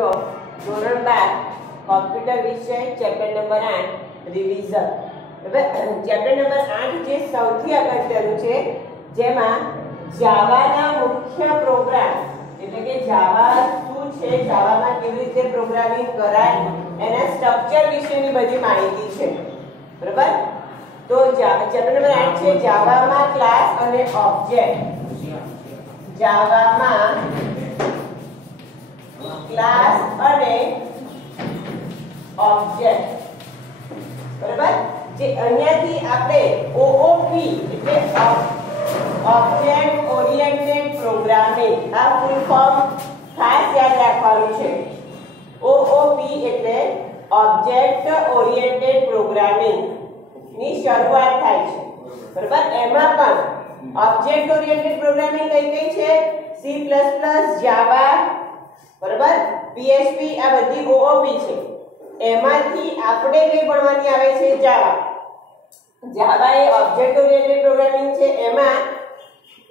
જો ધોરણ 12 કોમ્પ્યુટર વિષય ચેપ્ટર નંબર 8 રિવિઝન. હવે ચેપ્ટર નંબર 8 જે સૌથી અગત્યનું છે, જેમાં જાવાના મુખ્ય પ્રોગ્રામ એટલે કે જાવા શું છે, જાવામાં કેવી રીતે પ્રોગ્રામિંગ કરાય, એના સ્ટ્રક્ચર વિશેની બધી માહિતી છે. બરાબર? તો ચેપ્ટર નંબર 8 છે જાવામાં ક્લાસ અને ઓબ્જેક્ટ. જાવામાં ક્લાસ અને ઓબ્જેક્ટ. બરાબર? જે અહીંયાથી આપણે OOP એટલે ઓબ્જેક્ટ ઓરિએન્ટેડ પ્રોગ્રામિંગ, આ ફૂલ ફોર્મ ખાસ યાદ રાખવાનું છે. OOP એટલે ઓબ્જેક્ટ ઓરિએન્ટેડ પ્રોગ્રામિંગ ની શરૂઆત થાય છે. બરાબર? એમાં પણ ઓબ્જેક્ટ ઓરિએન્ટેડ પ્રોગ્રામિંગ કઈ છે? C++, જાવા, બરાબર, PHP, આ બધી OOP છે. એમાંથી આપણે કઈ ભણવાની આવે છે? જાવા. જાવા એ ઓબ્જેક્ટ ઓરિએન્ટેડ પ્રોગ્રામિંગ છે. એમાં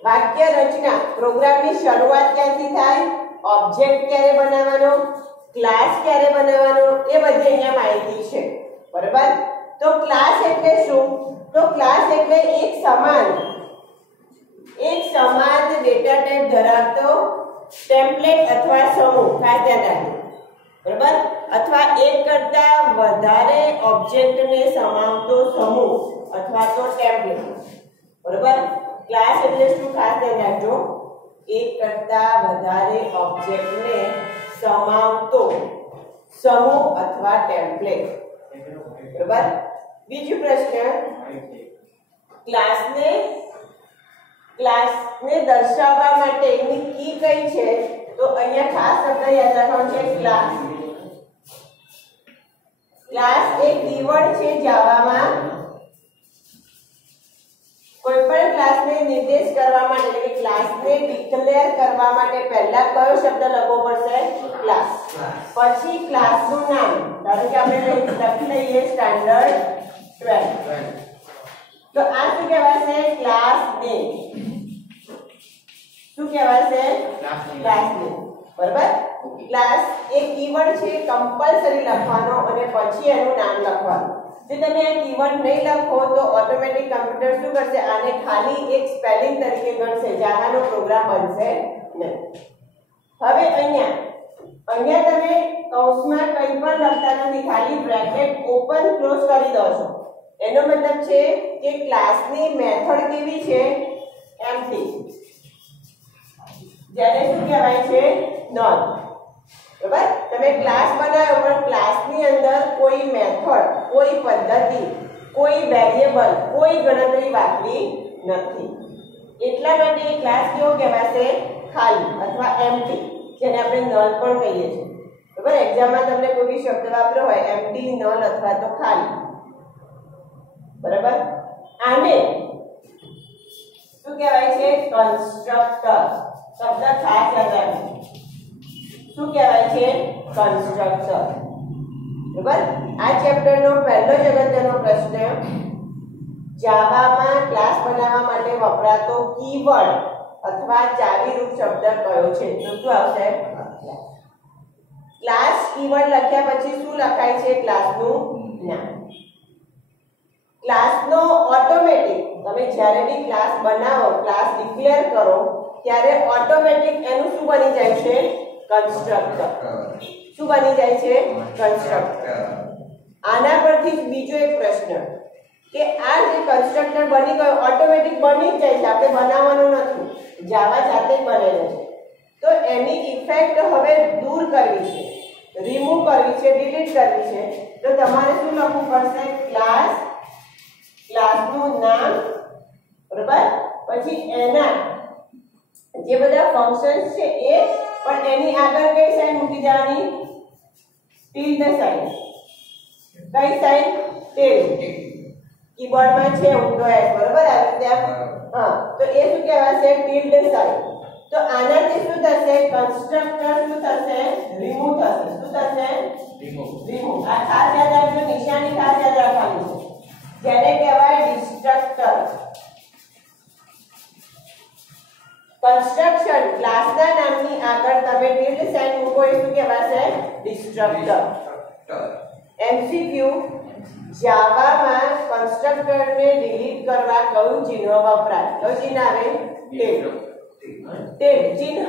વાક્ય રચના, પ્રોગ્રામની શરૂઆત ક્યાંથી થાય, ઓબ્જેક્ટ ક્યારે બનાવવાનો, ક્લાસ ક્યારે બનાવવાનો, એ બધી અહીંયા માહિતી છે. બરાબર? તો ક્લાસ એટલે શું? તો ક્લાસ એટલે એક સમાન ડેટા ટાઈપ ધરાવતો ટેમ્પલેટ અથવા સમૂહ, ખાસ ધ્યાન રાખજો. બરાબર? અથવા એક કરતા વધારે ઓબ્જેક્ટને સમાવતો સમૂહ અથવા તો ટેમ્પલેટ. બરાબર? ક્લાસ એટલે શું? ખાસ ધ્યાન રાખજો. એક કરતા વધારે ઓબ્જેક્ટને સમાવતો સમૂહ અથવા ટેમ્પલેટ. બરાબર? બીજો પ્રશ્ન, ક્લાસને દર્શાવવા માટેની કી કઈ છે? તો અહીંયા ખાસ શબ્દ યાદ રાખવાનો છે, ક્લાસ. ક્લાસ એક કીવર્ડ છે જાવામાં. કોઈ પણ ક્લાસને નિર્દેશ કરવા માટે એટલે કે ક્લાસને ડિક્લેર કરવા માટે પહેલા કયો શબ્દ લખવો પડશે? ક્લાસ. પછી ક્લાસનું નામ. ધારો કે આપણે લખી લઈએ સ્ટાન્ડર્ડ 12. તો આ શું કહેવાશે? Class name. શું કહેવાશે? Class name. બરાબર? ક્લાસ એક કીવર્ડ છે, કમ્પલસરી લખવાનો અને પછી એનું નામ લખવાનું. જો તમે આ કીવર્ડ નહીં લખો તો ઓટોમેટિક કમ્પ્યુટર શું કરશે? આને ખાલી એક સ્પેલિંગ તરીકે ગણશે, જાવાનો પ્રોગ્રામ બનશે નહીં. હવે અહીંયા તમે કૌંસમાં કંઈ પણ લખતા નથી, ખાલી બ્રેકેટ ઓપન ક્લોઝ કરી દો છો. એનો મતલબ છે કે ક્લાસની મેથડ કેવી છે? એમ્પ્ટી. જેને શું કહેવાય છે? નલ. બરાબર? તમે ક્લાસ બનાવ્યો પણ ક્લાસની અંદર કોઈ મેથડ, કોઈ પદ્ધતિ, કોઈ વેરિયેબલ, કોઈ ગણતરી વાપરી નથી. એટલા માટે એ ક્લાસ કેવો કહેવાશે? ખાલી અથવા એમ્પ્ટી, જેને આપણે નલ પણ કહીએ છીએ. બરાબર? એક્ઝામમાં તમને કોઈ બી શબ્દ વાપર્યો હોય, એમ્પ્ટી, નલ અથવા તો ખાલી. બરાબર? આને શું કહેવાય છે? કન્સ્ટ્રક્ટર. શબ્દ ખાસ યાદ રાખજો. શું કહેવાય છે? કન્સ્ટ્રક્ટર. બરાબર? આ ચેપ્ટરનો પહેલો જ અગત્યનો પ્રશ્ન, જાવામાં ક્લાસ બનાવવા માટે વપરાતો કીવર્ડ અથવા ચાવીરૂપ શબ્દ કયો છે? તો શું આવશે? ક્લાસ કીવર્ડ લખ્યા પછી શું લખાય છે? ક્લાસનું નામ. ક્લાસનો ઓટોમેટિક, તમે જ્યારે બી ક્લાસ બનાવો, ક્લાસ ડિક્લેર કરો, ત્યારે ઓટોમેટિક એનું શું બની જાય છે? કન્સ્ટ્રક્ટર. શું બની જાય છે? કન્સ્ટ્રક્ટર. આના પરથી જ બીજો એક પ્રશ્ન કે આ જે કન્સ્ટ્રક્ટર બની ગયો, ઓટોમેટિક બની જ જાય છે, આપણે બનાવવાનું નથી, જાવા જાતે જ બનેલો છે. તો એની ઇફેક્ટ હવે દૂર કરવી છે, રિમૂવ કરવી છે, ડિલીટ કરવી છે. તો તમારે શું લખવું પડશે? ક્લાસનું નામ. બરાબર? પછી એના જે બધા ફંક્શન્સ છે એ, પણ એની આગળ કઈ સાઈન મૂકી દેવાની? Tilde sign. કઈ સાઈન? ટિલ્ડ. કીબોર્ડમાં છે ઊંધો એસ. બરાબર? આવી રીતે હા, તો એ શું કહેવાશે? Tilde sign. તો આનાથી શું થશે? કન્સ્ટ્રક્ટર શું થશે? રિમૂવ થશે. શું થશે? રિમૂવ. આ ખાસ યાદ રાખજો, નિશાની ખાસ યાદ રાખવાની છે, જેને કહેવાય ડિસ્ટ્રક્ટર. કન્સ્ટ્રક્શન ક્લાસના નામની આગળ તમે ટિલ્ડ સાઇન મૂકો એ શું કહેવાશે? ડિસ્ટ્રક્ટર. MCQ જાવામાં કન્સ્ટ્રક્ટરને ડિલીટ કરવા કયું ચિહ્ન વપરાય? કયું ચિહ્ન આવે? ટિલ્ડ ચિહ્ન.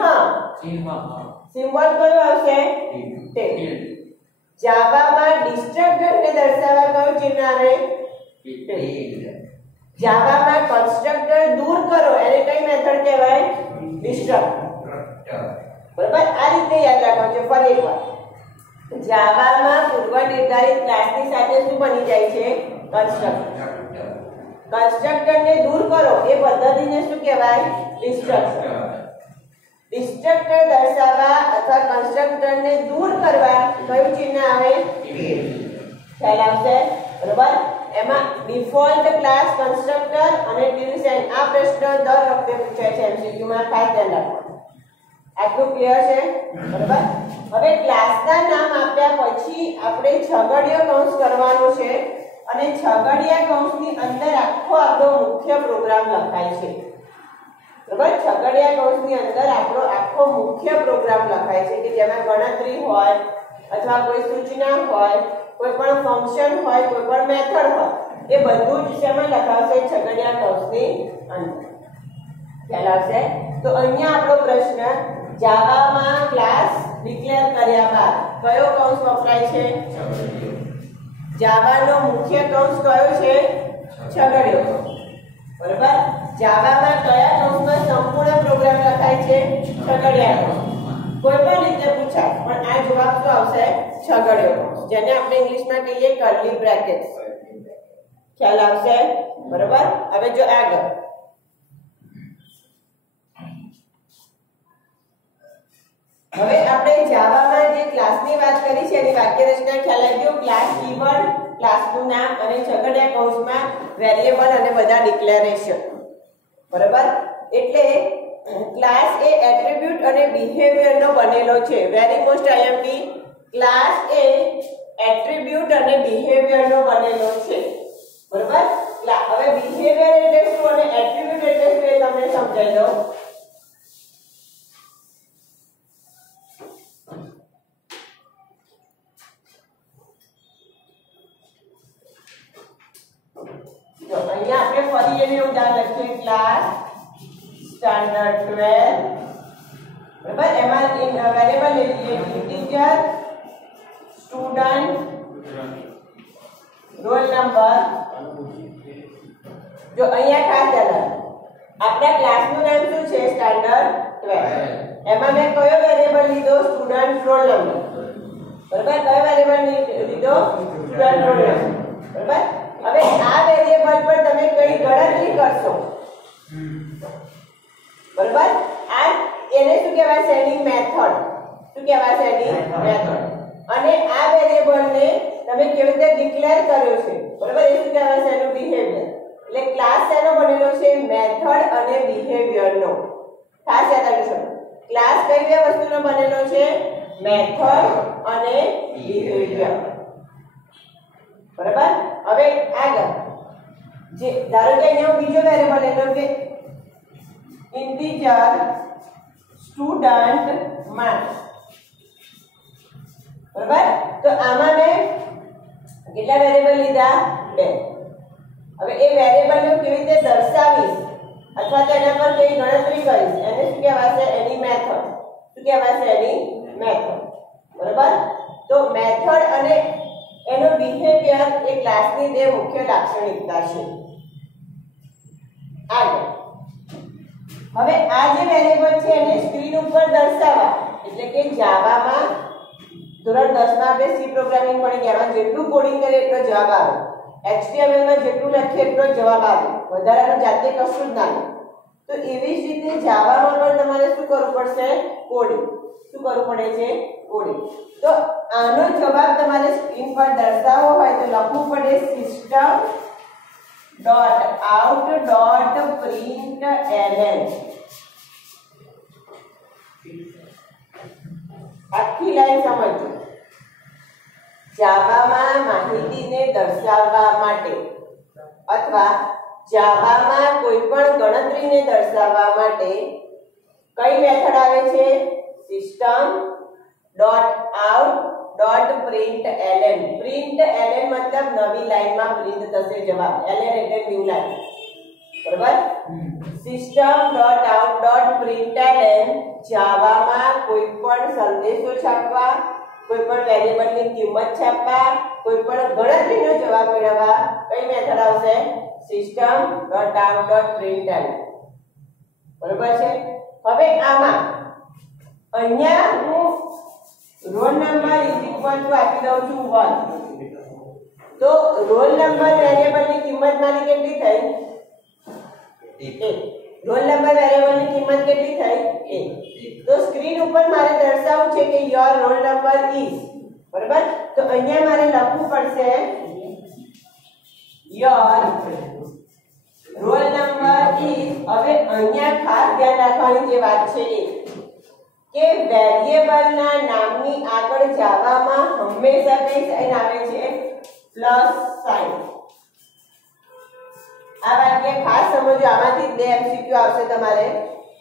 સિમ્બોલ કયો આવશે? ટિલ્ડ. જાવામાં ડિસ્ટ્રક્ટરને દર્શાવવા કયું ચિહ્ન આવે? ટિલ્ડ. જાવામાં કન્સ્ટ્રક્ટર દૂર કરો એને કઈ મેથડ કહેવાય? ડિસ્ટ્રક્ટર. બરાબર? આ રીતે યાદ રાખવાનું છે. ફરી એકવાર જાવામાં પૂર્વ નિર્ધારિત ક્લાસની સાથે શું બની જાય છે? કન્સ્ટ્રક્ટર. કન્સ્ટ્રક્ટરને દૂર કરો એ પદ્ધતિને શું કહેવાય? ડિસ્ટ્રક્ટર. ડિસ્ટ્રક્ટર દર્શાવવા અથવા કન્સ્ટ્રક્ટરને દૂર કરવા કયું ચિહ્ન આવે? ખ્યાલ આવશે? બરાબર? એમાં ડિફોલ્ટ ક્લાસ કન્સ્ટ્રક્ટર અને ટિલ્ડ સાઇન આ પ્રશ્ન દર વખતે પૂછાય છે MCQ માં, ખાસ ધ્યાન રાખવાનું. આટલું ક્લિયર છે? બરાબર? હવે ક્લાસના નામ આપ્યા પછી આપણે છગડીયો કૌંસ કરવાનું છે અને છગડીયા કૌંસની અંદર આખો આપણો મુખ્ય પ્રોગ્રામ લખાય છે. બરાબર? છગડીયા કૌંસની અંદર આપણો આખો મુખ્ય પ્રોગ્રામ લખાય છે કે જેમાં ગણતરી હોય અથવા કોઈ સૂચના હોય, કોઈ પણ ફંક્શન હોય, કોઈ પણ મેથડ હોય, એ બધું જ શેમાં લખાશે? છગડીયા કૌંસની અંદર. ખ્યાલ આવશે? તો અહીંયા આપણો પ્રશ્ન જાવામાં ક્લાસ ડિક્લેર કર્યા બાદ કયો કૌંસ વપરાય છે? જાવાનો મુખ્ય કૌંસ કયો છે? છગડીયો કૌંસ. બરાબર? જાવામાં કયા કૌંસમાં સંપૂર્ણ પ્રોગ્રામ લખાય છે? છગડીયા કૌંસ. કોઈ પણ રીતે પૂછાય પણ આ જવાબ શું આવશે? છગડીયો કૌંસ, જેને આપણે ઇંગ્લિશમાં કહીએ કર્લી બ્રેકેટ્સ. ખ્યાલ આવશે? બરાબર? હવે જો આગળ હવે આપણે જાવામાં જે ક્લાસની વાત કરી છે એની વાક્ય રચના ખ્યાલ આવી ગયો. ક્લાસ કીવર્ડ, ક્લાસનું નામ અને છગડીયા કૌંસમાં વેરીએબલ અને બધા ડિક્લેરેશન. બરાબર? એટલે ક્લાસ એ એટ્રીબ્યુટ અને બિહેવિયરનો બનેલો છે. Very most IMP. ક્લાસ એ એટ્રીબ્યુટ અને બિહેવિયરનો બનેલો છે. બરાબર? હવે બિહેવિયર એટલે શું અને એટ્રીબ્યુટ એટલે શું એ તમને સમજાઈ દઉં. તો અહીંયા આપણે ફરી એને ઉદાહરણ લખીએ. Class standard 12. બરાબર? એમાં variable integer, student, roll number. જો અહીંયા ખાસ ધ્યાન આપણા ક્લાસનું નામ શું છે? સ્ટાન્ડર્ડ 12. એમાં મેં કયો વેરીએબલ લીધો? Student, roll number. બરાબર? કયો વેરીએબલ લીધો? Student, roll number. બરાબર? હવે આ વેરીએબલ પર તમે કઈ ગણતરી કરશો? બરાબર? આ એને શું કહેવાય છે? એની મેથડ. શું કહેવાય છે? એની મેથડ. અને આ વેરીએબલને તમે કેવી રીતે ડિક્લેર કર્યો છે? બરાબર? એ શું કહેવાય છે? એનું બિહેવિયર. એટલે ક્લાસ એનો બનેલો છે? મેથડ અને બિહેવિયરનો. ખાસ યાદ રાખજો. ક્લાસ કઈ બે વસ્તુનો બનેલો છે? મેથડ અને બિહેવિયર. બરાબર? હવે આગળ જે ધારો કે અહીંયા બીજો વેરીએબલ એટલે કે ઇન્ટીજર, સ્ટુડન્ટ, માર્ક્સ. બરાબર? તો આમાં મેં કેટલા વેરીએબલ લીધા? 2. હવે એ વેરીએબલને કેવી રીતે દર્શાવીશ અથવા તેના પર કઈ ગણતરી કરીશ એને શું કહેવાશે? એની મેથડ. શું કહેવાશે? એની મેથડ. બરાબર? તો મેથડ અને એનો બિહેવિયર એ ક્લાસની બે મુખ્ય લાક્ષણિકતા છે. આગળ હવે આ જે વેરીએબલ છે એને સ્ક્રીન ઉપર દર્શાવવા એટલે કે જાવામાં ધોરણ 10 માં આપણે સી પ્રોગ્રામિંગ ભણી ગયા. એમાં જેટલું કોડિંગ કરે એટલો જવાબ આવે. HTML માં જેટલું લખીએ એટલો જવાબ આવે. વધારાનું જાતે કશું જ ના. તો એવી જ રીતે જાવામાં પણ તમારે શું કરવું પડશે? કોડિંગ. શું કરવું પડે છે? કોડિંગ. તો આનો જવાબ તમારે સ્ક્રીન પર દર્શાવવો હોય તો લખવું પડે system.out.println. આખી લાઈન સમજો. જાવામાં માહિતીને દર્શાવવા માટે અથવા જાવામાં કોઈ પણ ગણતરીને દર્શાવવા માટે કઈ મેથડ આવે છે? System dot out dot print LN. Print LN મતલબ નવી લાઈનમાં પ્રિન્ટ થશે જવાબ. એલએન એટલે ન્યુ લાઈન. બરાબર? System dot out dot print LN જાવામાં કોઈ પણ સંદેશો છાપવા, કોઈ પણ વેરિયેબલની કિંમત છાપવા, કોઈ પણ ગણતરીનો જવાબ મેળવવા કઈ મેથડ આવશે? System dot out dot print LN. બરાબર છે? હવે આમાં અહીંયા હું roll number is equal to આપી દઉં છું 1. તો રોલ નંબર વેરિયેબલની કિંમત મારી કેટલી થઈ? 1. રોલ નંબર વેરિયેબલની કિંમત કેટલી થઈ? 1. તો સ્ક્રીન ઉપર મારે દર્શાવવું છે કે યોર રોલ નંબર ઇઝ. બરાબર? તો અહીંયા મારે લખવું પડશે યોર રોલ નંબર ઇઝ. હવે અહીંયા ખાસ ધ્યાન રાખવાની જે વાત છે એ કે વેરિયેબલના નામની આગળ જાવામાં હંમેશા કઈ સાઇન આવે છે? Plus sign. આ વાક્ય ખાસ સમજો. આમાંથી બે એમસીક્યુ આવશે તમારે.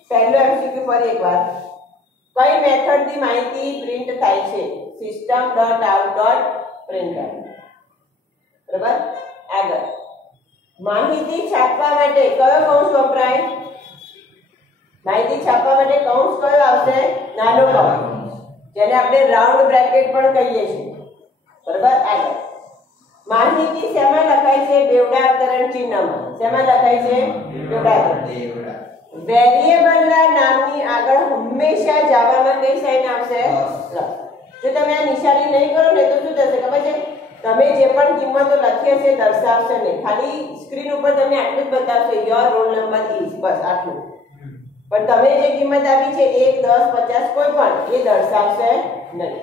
પહેલો એમસીક્યુ ફરી એકવાર. કઈ મેથડથી માહિતી પ્રિન્ટ થાય છે? System dot out dot print. બરાબર? આગળ માહિતી છાપવા માટે કયો કૌંસ વપરાય? માહિતી છાપવા માટે કૌંસ કયો આવશે? નાનો કૌંસ, જેને આપણે રાઉન્ડ બ્રેકેટ પણ કહીએ છીએ. બરાબર? આગળ માહિતી શેમાં લખાય છે? બેવડા અવતરણ ચિહ્નમાં. શેમાં લખાય છે? બેવડા. વેરિયેબલના નામની આગળ હંમેશા જાવામાં કઈ સાઇન આવશે? પ્લસ. જો તમે આ નિશાની નહીં કરો ને તો શું થશે ખબર છે? તમે જે પણ કિંમતો લખી હશે દર્શાવશે નહીં. ખાલી સ્ક્રીન ઉપર તમને આટલું જ બતાવશે યોર રોલ નંબર ઇઝ. બસ આટલું. પણ તમે જે કિંમત આપી છે 1, 10, 50 કોઈ પણ એ દર્શાવશે નહીં.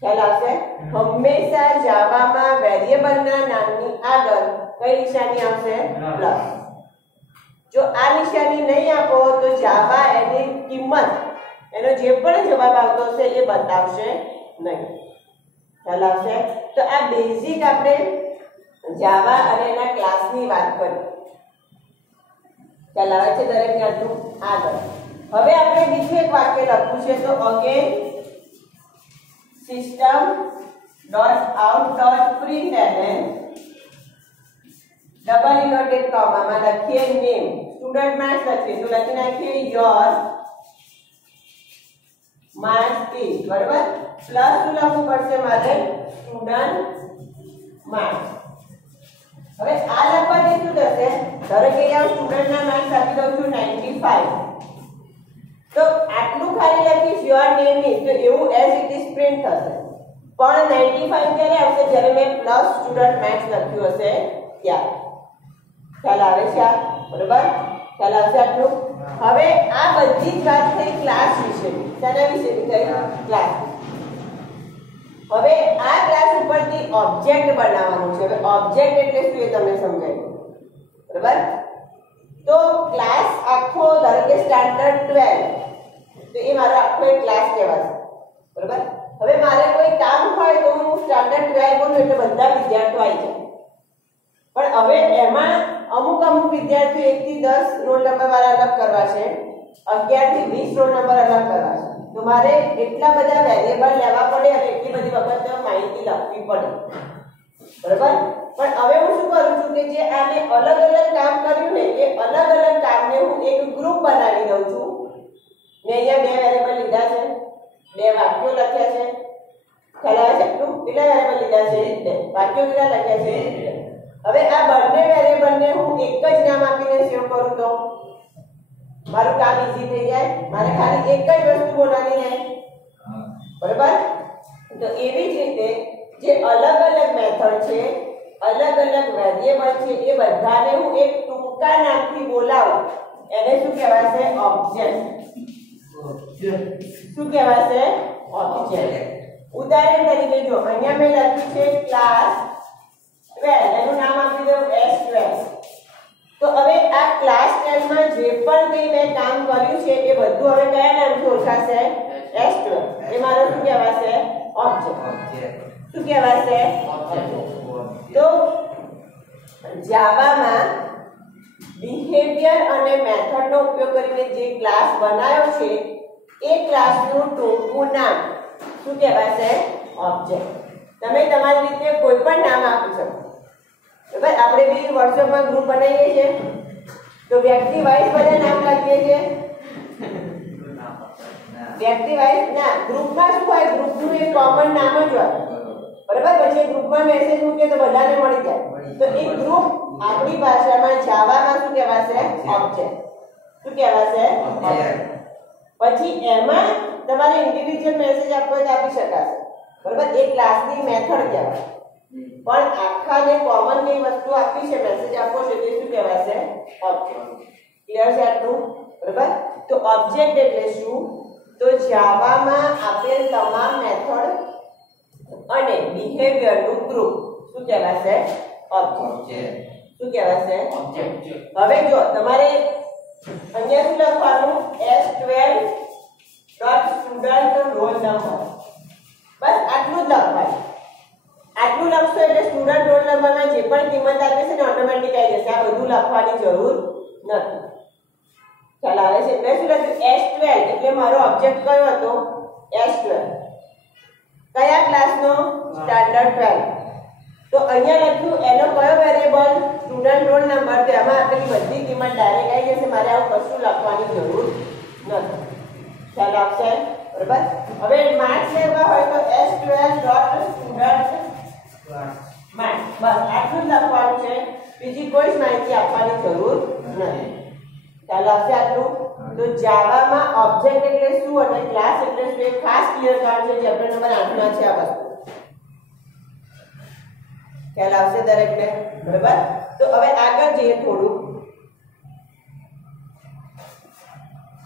ખ્યાલ આવશે? હંમેશા જાવામાં વેરિયેબલના નામની આગળ કઈ નિશાની આવશે? પ્લસ. જો આ નિશાની નહીં આપો તો જાવા એની કિંમત, એનો જે પણ જવાબ આવતો હશે એ બતાવશે નહીં. ખ્યાલ આવશે? તો આ બેઝિક આપણે જાવા અને એના ક્લાસની વાત કરી. ખ્યાલ આવે છે દરેકને આટલું? આગળ હવે આપણે બીજું એક વાક્ય લખવું છે. તો again system dot out dot print LN double inverted કોમામાં લખીએ નેમ. સ્ટુડન્ટ માર્ક્સ લખીએ તો લખી નાખીએ યોર માર્ક્સ ઇઝ. બરાબર? પ્લસ શું લખવું પડશે મારે? Student marks. હવે આ લખવાથી શું થશે? ધારો કે આ સ્ટુડન્ટના માર્ક્સ આપી દઉં છું 95. તો આટલું ખાલી લખીશ યોર નેમ ઇઝ તો એવું એઝ ઇટ ઇઝ પ્રિન્ટ થશે. પણ 95 ક્યારે આવશે? જ્યારે મેં પ્લસ સ્ટુડન્ટ માર્ક્સ લખ્યું હશે ત્યારે. ખ્યાલ આવે છે? બરાબર? ખ્યાલ આવશે આટલું? હવે આ બધી જ વાત થઈ ક્લાસ વિશે. તેના વિશે થઈ ક્લાસ. હવે આ ક્લાસ ઉપરથી ઓબ્જેક્ટ બનાવવાનું છે. હવે ઓબ્જેક્ટ એટલે શું એ તમને સમજાયું. બરાબર? તો ક્લાસ આખો ધારો કે સ્ટાન્ડર્ડ 12 તો એ મારો આખો એક ક્લાસ કહેવાશે. બરાબર? હવે મારે કોઈ કામ હોય તો હું સ્ટાન્ડર્ડ 12 બોલું એટલે બધા વિદ્યાર્થીઓ આવી જાય. પણ હવે એમાં અમુક વિદ્યાર્થીઓ 1 થી 10 રોલ નંબર વાળા અલગ કરવા છે, 11 થી 20 રોલ નંબર અલગ કરવા છે. તો મારે એટલા બધા વેરિયેબલ લેવા પડે અને એટલી બધી વખત માહિતી લખવી પડે. બરાબર? પણ હવે હું શું કરું છું કે જે આને અલગ અલગ કામ કર્યું ને એ અલગ અલગ કામને હું એક ગ્રુપ બનાવી દઉં છું. મેં અહીંયા બે વેરિયેબલ લીધા છે, બે વાક્યો લખ્યા છે. ખ્યાલ આવે છે? કેટલા વેરિયેબલ લીધા છે? વાક્યો કેટલા લખ્યા છે? હવે આ બંને વેરિયેબલને હું એક જ નામ આપીને સેવ કરું તો મારું કામ ઈઝી થઈ જાય. મારે ખાલી એક જ વસ્તુ બોલવાની છે. બરાબર? તો એવી જ રીતે જે અલગ અલગ મેથડ છે, અલગ અલગ વેરિયેબલ છે, એ બધાને હું એક ટૂંકા નામથી બોલાવું એને શું કહેવાશે? ઓબ્જેક્ટ. શું કહેવાશે? ઓબ્જેક્ટ. ઉદાહરણ તરીકે જો અહીંયા મેં લખ્યું છે ક્લાસ 12, એનું નામ આપી દઉં S12. તો હવે આ ક્લાસ 12 માં જે પણ કંઈ મેં કામ કર્યું છે એ બધું હવે કયા નામથી ઓળખાશે? S12. એ મારો શું કહેવાશે? ઓબ્જેક્ટ. શું કહેવાશે? ઓબ્જેક્ટ. તો જાવામાં બિહેવિયર અને મેથડનો ઉપયોગ કરીને જે ક્લાસ બનાવ્યો છે એ ક્લાસનું ટૂંકું નામ શું કહેવાશે? ઓબ્જેક્ટ. તમે તમારી રીતે કોઈ પણ નામ આપી શકો. બરાબર, આપણે બી WhatsAppમાં ગ્રુપ બનાવીએ છીએ તો વ્યક્તિ વાઇઝ બધા નામ લખીએ છીએ. વ્યક્તિ વાઇઝ ના, ગ્રુપમાં શું હોય? ગ્રુપનું એક કોમન નામ જ હોય. બરાબર, પછી ગ્રુપમાં મેસેજ મૂકીએ તો બધાને મળી જાય. તો એ ગ્રુપ આપણી ભાષામાં જાવામાં શું કહેવાશે? ઓબ્જેક્ટ. શું કહેવાશે? ઓબ્જેક્ટ. પછી એમાં તમારે ઇન્ડિવિડ્યુઅલ મેસેજ આપવો હોય તો આપી શકાશે. બરાબર, એ ક્લાસની મેથડ કહેવાય. પણ આખાને કોમન કઈ વસ્તુ આપી છે, મેસેજ આપવો છે, તે શું કહેવાશે? ઓબ્જેક્ટ. ક્લિયર છે આટલું? બરાબર, તો ઓબ્જેક્ટ એટલે શું? તો જાવામાં આપેલ તમામ મેથડ અને બિહેવિયરનું ગ્રુપ શું કહેવાશે? ઓબ્જેક્ટ. શું કહેવાશે? ઓબ્જેક્ટ. હવે જો તમારે અહીંયા શું લખવાનું? s12.student roll number. બસ આટલું જ લખવાનું. આટલું લખશો એટલે સ્ટુડન્ટ રોલ નંબરમાં જે પણ કિંમત આપે છે ને ઓટોમેટિક આવી જશે. આ બધું લખવાની જરૂર નથી. ચાલ આવે છે. મેં શું લખ્યું? s12 એટલે મારો ઓબ્જેક્ટ કયો હતો? s12. કયા ક્લાસનો? સ્ટાન્ડર્ડ 12. તો અહીંયા લખ્યું એનો કયો વેરિયેબલ? Student roll number. તો એમાં આપેલી બધી કિંમત ડાયરેક્ટ આવી જશે. મારે આવું કશું લખવાની જરૂર નથી. ખ્યાલ આવશે? બરાબર. હવે માર્ક્સ લેવા હોય તો s12.student માર્ક્સ. બસ આટલું જ લખવાનું છે. બીજી કોઈ જ માહિતી આપવાની જરૂર નથી. ખ્યાલ આવશે આટલું? તો જાવામાં ઓબ્જેક્ટ એટલે શું અને ક્લાસ એટલે શું એ ખાસ ક્લિયર કરવાનું છે. ચેપ્ટર નંબર 8 માં છે આ વસ્તુ. ખ્યાલ આવશે દરેકને? બરાબર. તો હવે આગળ જઈએ થોડું.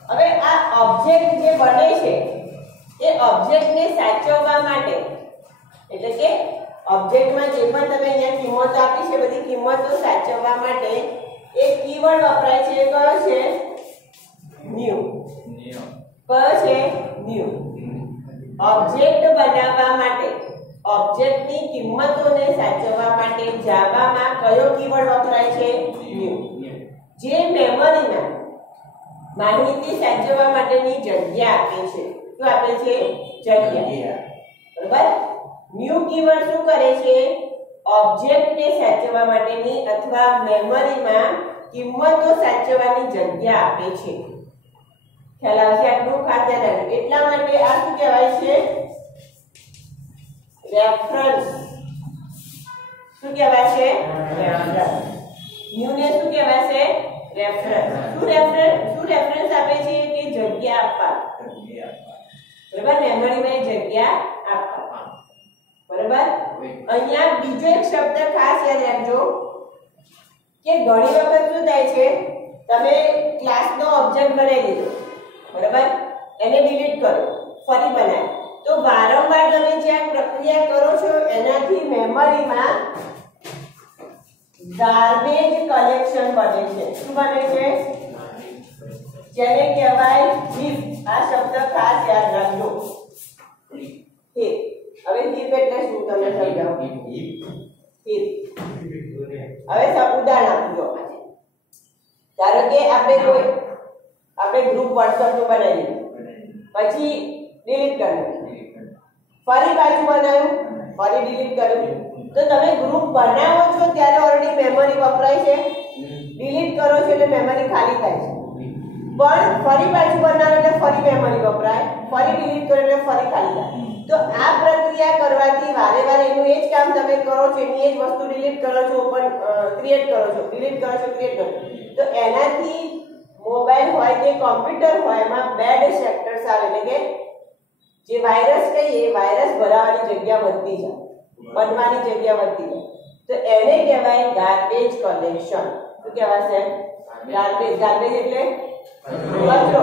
હવે આ ઓબ્જેક્ટ જે બને છે એ ઓબ્જેક્ટને સાચવવા માટે, એટલે કે ઓબ્જેક્ટમાં જે પણ તમે અહીંયા કિંમતો આપી છે બધી કિંમતો સાચવવા માટે એક કીવર્ડ વપરાય છે. એ કયો છે? ન્યુ. કયો છે? ન્યુ. ઓબ્જેક્ટ બનાવવા માટે, ઓબ્જેક્ટની કિંમતોને સાચવવા માટે જાવામાં કયો કીવર્ડ વપરાય છે? ન્યુ. જે મેમરીમાં માહિતી સાચવવા માટેની જગ્યા આપે છે. શું આપે છે? જગ્યા. બરાબર. ન્યુ કીવર્ડ શું કરે છે? ઓબ્જેક્ટને સાચવવા માટેની અથવા મેમરીમાં કિંમતો સાચવવાની જગ્યા આપે છે. ખ્યાલ આવશે આટલું? ખાસ ધ્યાન રાખજો. એટલા માટે આ શું કહેવાય છે? રેફરન્સ. શું કહેવાય છે? રેફરન્સ. ન્યુ ને શું કહેવાય છે? રેફરન્સ. શું રેફરન્સ આપે છે? કે જગ્યા આપવા. બરાબર, મેમરીમાં જગ્યા આપવા. બરાબર. અહીંયા બીજો એક શબ્દ ખાસ યાદ રાખજો કે ઘણી વખત શું થાય છે? તમે ક્લાસનો ઓબ્જેક્ટ બનાવી દીધો, બરાબર, એને ડિલીટ કરો, ફરી બનાવો, તો વારંવાર તમે જે આ પ્રક્રિયા કરો છો એનાથી મેમરીમાં ગાર્બેજ કલેક્શન બને છે. શું બને છે? જેને કહેવાય હીપ. આ શબ્દ ખાસ યાદ રાખજો. હીપ. હવે હીપ એટલે શું તમને સમજાવું? હીપ. હવે ઉદાહરણ આપજો. ધારો કે આપણે ગ્રુપ WhatsApp નું બનાવી દીધું, પછી ડિલીટ કર્યું, ફરી પાછું બનાવ્યું, ફરી ડિલીટ કર્યું. તો તમે ગ્રુપ બનાવો છો ત્યારે ઓલરેડી મેમરી વપરાય છે, ડિલીટ કરો છો એટલે મેમરી ખાલી થાય છે. પણ ફરી પાછું બનાવો એટલે ફરી મેમરી વપરાય, ફરી ડિલીટ કરો એટલે ફરી ખાલી થાય. તો આ પ્રક્રિયા કરવાથી વારે વારે એનું એ જ કામ તમે કરો છો, એની એ જ વસ્તુ ડિલીટ કરો છો, ઓપન ક્રિએટ કરો છો, ડિલીટ કરો છો, ક્રિએટ કરો છો. તો એનાથી મોબાઈલ હોય કે કોમ્પ્યુટર હોય એમાં બેડ સેક્ટર્સ આવે, એટલે કે જે વાયરસ કહીએ વાયરસ ભરાવાની જગ્યા વધતી જાય, બનવાની જગ્યા વધતી જાય. તો એને કહેવાય ગાર્બેજ કલેક્શન. શું કહેવાશે? ગાર્બેજ. ગાર્બેજ એટલે કચરો.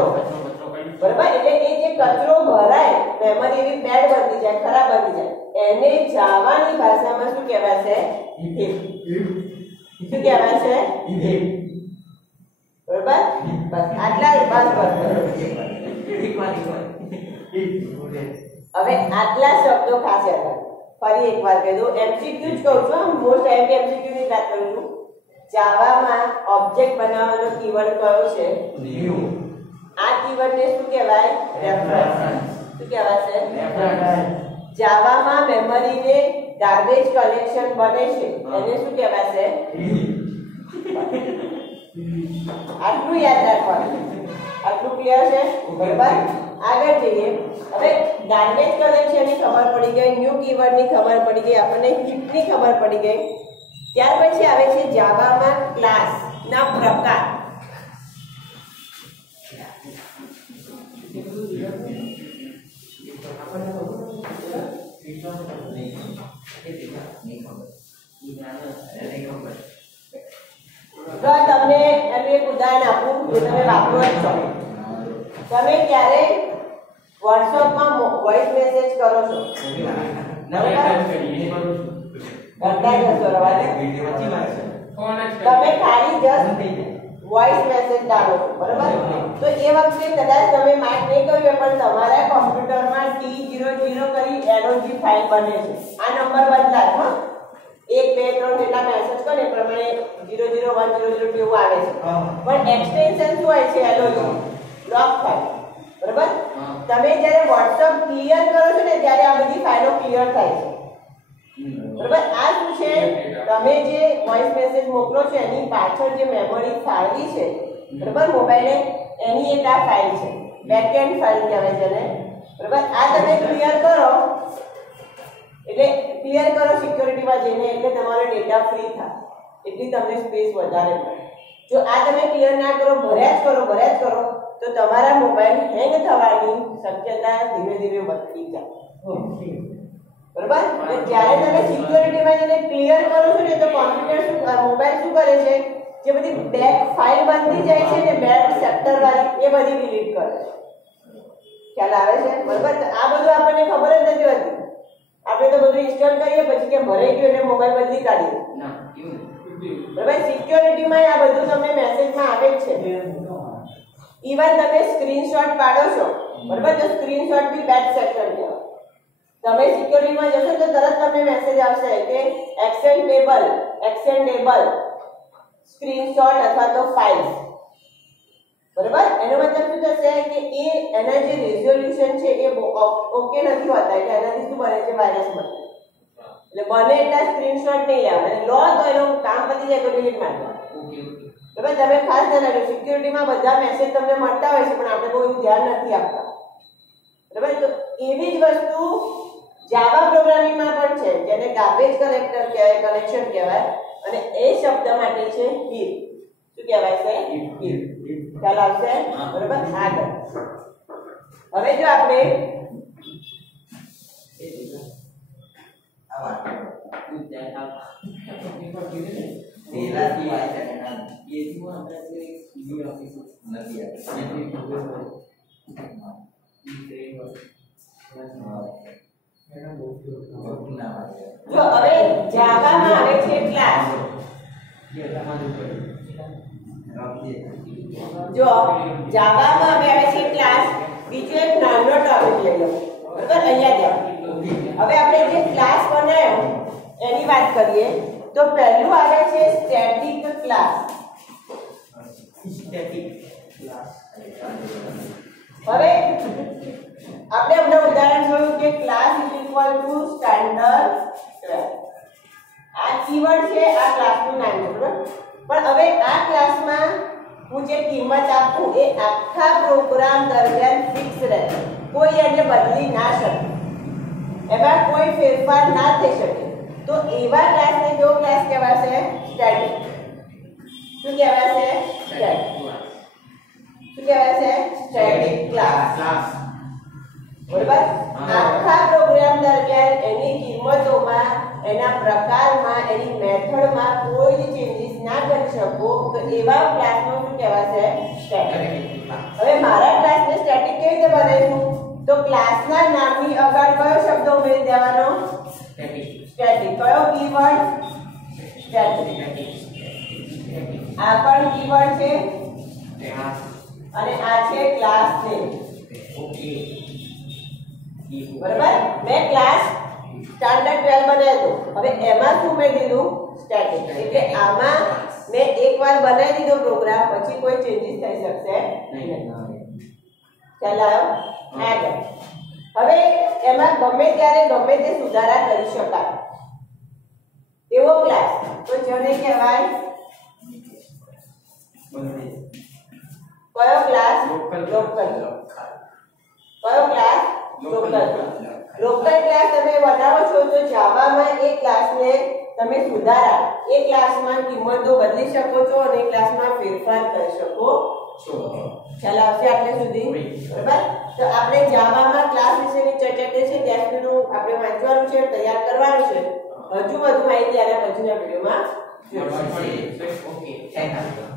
બરાબર. એટલે એ જે કચરો ભરાય, મેમરી એવી બેડ બનતી જાય, ખરાબ બની જાય, એને જાવાની ભાષામાં શું કહેવાશે? હીપ. શું કહેવાશે? હીપ. બરાબર. બસ આટલા બસ હવે આટલા શબ્દો ખાસ યાદ રાખો. ફરી એકવાર કહી દઉં, MCQ જ કહું છું, મોસ્ટ MCQ ની વાત કરું છું. જાવામાં ઓબ્જેક્ટ બનાવવાનો કીવર્ડ કયો છે? ન્યુ. આ કીવર્ડને શું કહેવાય? રેફરન્સ. શું કહેવાશે? રેફરન્સ. જાવામાં મેમરીને ગાર્બેજ કલેક્શન બને છે એને શું કહેવાશે? આટલું યાદ રાખવાનું. આટલું ક્લિયર છે? બરાબર. આગળ જઈએ. હવે ગાર્બેજ કલેક્શનની ખબર પડી ગઈ, ન્યુ કીવર્ડની ખબર પડી ગઈ, આપણને હીપની ખબર પડી ગઈ. ત્યાર પછી આવે છે જાવામાં ક્લાસના પ્રકાર. તો તમને એનું એક ઉદાહરણ આપું જે તમે વાપરો જ છો. તમે ક્યારે વોટ્સએપમાં વોઇસ મેસેજ કરો છો? તમે ખાલી જસ્ટ વોઇસ મેસેજ ડાલો છો, બરાબર? તો એ વખતે કદાચ તમે માઇક નહીં કર્યું પણ તમારા કોમ્પ્યુટરમાં T00 કરી એનઓજી ફાઇલ બને છે. આ નંબર બદલાય, હા, 1 2 3 જેટલા મેસેજ કરો એ પ્રમાણે 00100 જેવું આવે છે. પણ એક્સટેન્શન શું હોય છે? એનઓજી બ્લોક ફાઇલ, બરાબર? તમે જ્યારે WhatsApp ક્લિયર કરો છો ને ત્યારે આ બધી ફાઇલો ક્લિયર થાય છે, બરાબર? આ શું છે? તમે જે વોઇસ મેસેજ મોકલો છો એની પાછળ જે મેમરી ફાળવી છે, બરાબર, મોબાઈલે, એની એક આ ફાઇલ છે, બેકએન્ડ ફાઇલ કહેવાય છે ને, બરાબર? આ તમે ક્લિયર કરો એટલે ક્લિયર કરો સિક્યોરિટીમાં જઈને એટલે તમારો ડેટા ફ્રી થાય, એટલી તમને સ્પેસ વધારે મળે. જો આ તમે ક્લિયર ના કરો, ભર્યા જ કરો તો તમારા મોબાઈલ હેંગ થવાની શક્યતા ધીમે ધીમે વધતી જાય, બરાબર? એટલે જ્યારે તમે સિક્યોરિટીમાં જઈને ક્લિયર કરો છો ને તો કોમ્પ્યુટર શું, મોબાઈલ શું કરે છે? જે બધી બેક ફાઇલ બનતી જાય છે ને, બેક સેક્ટર વાળી, એ બધી ડિલીટ કરે છે. ખ્યાલ આવે છે? બરાબર? આ બધું આપણને ખબર જ નથી હોતી. આપણે તો બધું ઇન્સ્ટોલ કરીએ પછી કે ભરાઈ ગયું એટલે મોબાઈલ બદલી કાઢીએ, બરાબર? સિક્યોરિટીમાં આ બધું તમને મેસેજમાં આવે જ છે. ઇવન તમે સ્ક્રીનશોટ પાડો છો, બરાબર, તો સ્ક્રીનશોટ બી બેક સેક્ટર કહેવાય. તમે સિક્યોરિટીમાં જશો તો તરત તમને મેસેજ આવશે કે એક્સટેન્ડેબલ સ્ક્રીનશોટ અથવા તો ફાઇલ્સ, બરાબર? એનો મતલબ શું થશે કે એ એના જે રેઝોલ્યુશન છે એ ઓકે નથી હોતા, એટલે એનાથી શું બને છે? વાયરસ બને. એટલે બને એટલા સ્ક્રીનશોટ નહીં લેવાના, લો તો એનું કામ પતી જાય તો ડિલીટ મારી દેવાનું. બરાબર? તમે ખાસ ધ્યાન રાખજો, સિક્યોરિટીમાં બધા મેસેજ તમને મળતા હોય છે પણ આપણે કોઈ ધ્યાન નથી આપતા, બરાબર? તો એવી જ વસ્તુ જાવા પ્રોગ્રામિંગમાં પણ છે, જેને ગાર્બેજ કલેક્ટર કહેવાય, કલેક્શન કહેવાય, અને એ શબ્દ માટે છે હીપ. શું કહેવાય છે? હીપ. ખ્યાલ આવશે? બરાબર? આગળ હવે જો આપણે જો હવે જાવામાં આવે છે ક્લાસ. જો જાવામાં આવે છે ક્લાસ, બીજો એક નાનો ટોપિક લઈ લો, બરાબર? અહીંયા જાઓ. હવે આપણે જે ક્લાસ બનાવ્યો એની વાત કરીએ તો પહેલું આવે છે સ્ટેટિક ક્લાસ. હવે આપણે હમણાં ઉદાહરણ જોયું કે ક્લાસ સ્ટાન્ડર્ડ. આ કીવર્ડ છે, આ ક્લાસનું નામ છે, બરાબર? પણ હવે આ ક્લાસમાં હું જે કિંમત આપું એ આખા પ્રોગ્રામ દરમિયાન ફિક્સ રહે, કોઈ એને બદલી ના શકે, એમાં કોઈ ફેરફાર ના થઈ શકે. તો એવા ક્લાસને જો ક્લાસ કહેવાશે સ્ટેટિક. શું કહેવાશે? સ્ટેટિક. શું કહેવાશે? Static class. બરાબર? આખા પ્રોગ્રામ દરમિયાન એની કિંમતોમાં, એના પ્રકારમાં, એની મેથડમાં કોઈ જ ચેન્જીસ ના કરી શકો તો એવા ક્લાસનો શું કહેવાશે? સ્ટેટિક. હવે મારા ક્લાસને સ્ટેટિક કેવી રીતે બનાવીશું? તો ક્લાસના નામની આગળ કયો શબ્દ ઉમેરી દેવાનો? સ્ટેટિક. કયો કીવર્ડ? સ્ટેટિક. આ પણ કીવર્ડ છે અને આ છે ક્લાસ નેમ. ઓકે, બરાબર? મેં ક્લાસ સ્ટાન્ડર્ડ 12 બનાવ્યો, હવે એમાં શું મેં દીધું? સ્ટેટિક. એટલે આમાં ને એકવાર બનાવી દીધો પ્રોગ્રામ પછી કોઈ ચેન્જીસ થઈ શકશે નહીં. ચાલ આગળ. હવે એમાં ગમે ત્યારે ગમે તે સુધારા કરી શકાય એવો ક્લાસ તો જેને કહેવાય કયો ક્લાસ? લોકલ. કયો ક્લાસ? લોકલ. લોકલ ક્લાસ તમે બનાવો છો તો જાવામાં એ ક્લાસને તમે સુધારા એ ક્લાસમાં કિંમતો બદલી શકો છો અને એ ક્લાસમાં ફેરફાર કરી શકો છો. ચાલ આવશે આટલે સુધી બરાબર. તો આપણે જાવામાં ક્લાસ વિશેની ચર્ચા કરી છે ત્યાં સુધીનું આપણે વાંચવાનું છે, તૈયાર કરવાનું છે. હજુ વધુ માહિતી આના પછીના વિડીયોમાં. Okay thank you.